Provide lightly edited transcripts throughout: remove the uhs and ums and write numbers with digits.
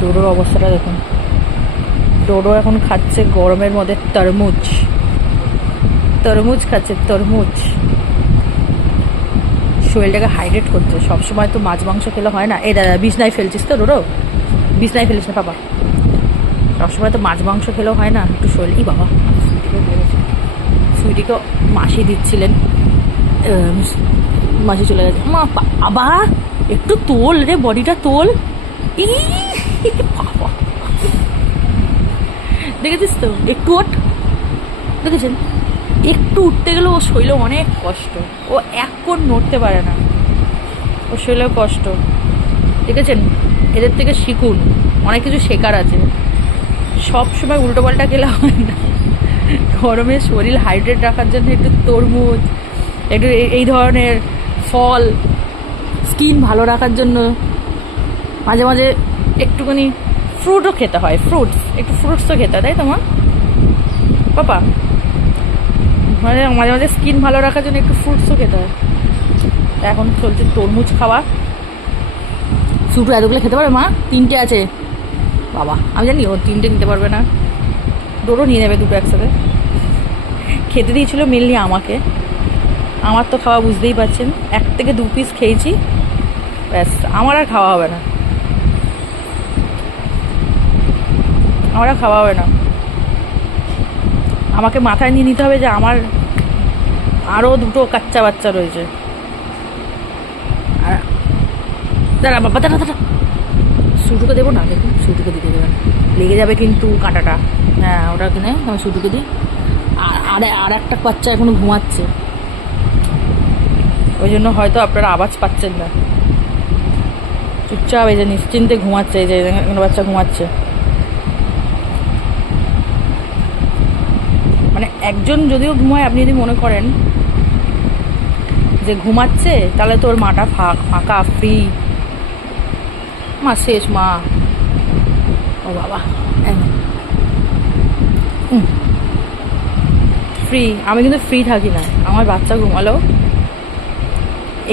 ডোডোর অবস্থাটা দেখুন। ডোডো এখন খাচ্ছে গরমের মধ্যে তরমুজ, তরমুজ খাচ্ছে তরমুজ। শরীরটাকে হাইড্রেট করছে। সবসময় তো মাছ মাংস খেলে হয় না। এই দাদা বিছনায় ফেলছিস তো ডোডো, বিছনায় ফেলিস না বাবা। সবসময় তো মাছ মাংস খেলেও হয় না, একটু শরীর। ই বাবা, সুইটিকেও বেড়েছে। সুইটিকেও মাসি দিচ্ছিলেন, মাসি চলে গেছে। মা বাবা একটু তোল রে, বডিটা তোল। ই বাবা, দেখেছিস তো, একটু ওঠ। দেখেছেন, একটু উঠতে গেলে ও শরীরে অনেক কষ্ট। ও এক কোণ নড়তে পারে না, ও শরীরেও কষ্ট। দেখেছেন, এদের থেকে শিখুন, অনেক কিছু শেখার আছে। সব সময় উল্টোপাল্টা খেলে হয় না। গরমে শরীর হাইড্রেট রাখার জন্য একটু তরমুজ, একটু এই ধরনের ফল, স্কিন ভালো রাখার জন্য মাঝে মাঝে একটুখানি ফ্রুটও খেতে হয়। ফ্রুটস, একটু ফ্রুটসও খেতে হয়, তাই তো মা পাপা? মানে মাঝে মাঝে স্কিন ভালো রাখার জন্য একটু ফ্রুটসও খেতে হয়। এখন চলছে তরমুজ খাওয়া। শুধু এতগুলো খেতে পারবে মা? 3টে আছে বাবা, আমি জানি ও 3টে নিতে পারবে না। ডোরও নিয়ে নেবে 2টো একসাথে। খেতে দিয়েছিল মেনলি আমাকে, আমার তো খাওয়া বুঝতেই পারছেন, 1 থেকে 2 পিস খেয়েছি, ব্যাস। আমার আর খাওয়া হবে না, আমার আর খাওয়া হবে না। আমাকে মাথায় নিয়ে নিতে হবে যে আমার আরও 2টো কাচ্চা বাচ্চা রয়েছে। আর দাঁড়া বাবা, দাঁড়া দাঁড়া, সুটুকে দেবো না, দেখুন সুটুকে দিতে দেবেন, লেগে যাবে কিন্তু কাঁটাটা। হ্যাঁ, ওটা কিনে আমি সুটুকে দিই। আর একটা বাচ্চা এখনো ঘুমাচ্ছে, ওই জন্য হয়তো আপনারা আওয়াজ পাচ্ছেন না। চুপচাপ এই যে নিশ্চিন্তে ঘুমাচ্ছে, এই যে এখানে বাচ্চা ঘুমাচ্ছে। মানে একজন যদিও ঘুমায়, আপনি যদি মনে করেন যে ঘুমাচ্ছে, তাহলে তোর মাটা ফাঁকা ফ্রি। মা শেষ মা, ও বাবা ফ্রি। আমি কিন্তু ফ্রি থাকি না, আমার বাচ্চা ঘুমালো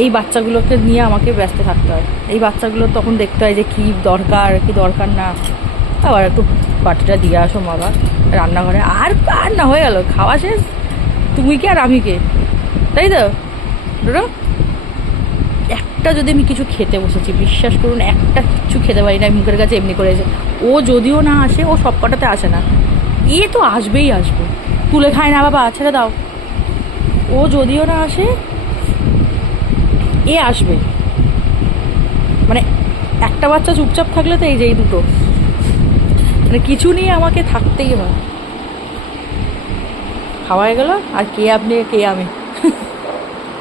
এই বাচ্চাগুলোকে নিয়ে আমাকে ব্যস্ত থাকতে হয়। এই বাচ্চাগুলো তখন দেখতে হয় যে কী দরকার কী দরকার না। আবার একটু বাটিটা দিয়ে আসো বাবা রান্নাঘরে। আর আর না, হয়ে গেল খাওয়া শেষ। তুমি কে আর আমি কে, তাই তো ডোডো? একটা যদি আমি কিছু খেতে বসেছি, বিশ্বাস করুন একটা কিছু খেতে পারি না, মুখের কাছে এমনি করেছে। ও যদিও না আসে, ও সব কটাতে আসে না, এ তো আসবেই আসবে। তুলে খায় না বাবা, ছেড়ে দাও। ও যদিও না আসে, এ আসবে। মানে একটা বাচ্চা চুপচাপ থাকলে তো এই যে এই দুটো, মানে কিছু নিয়ে আমাকে থাকতেই হয়। খাওয়া হয়ে গেল, আর কে আপনি কে আমি।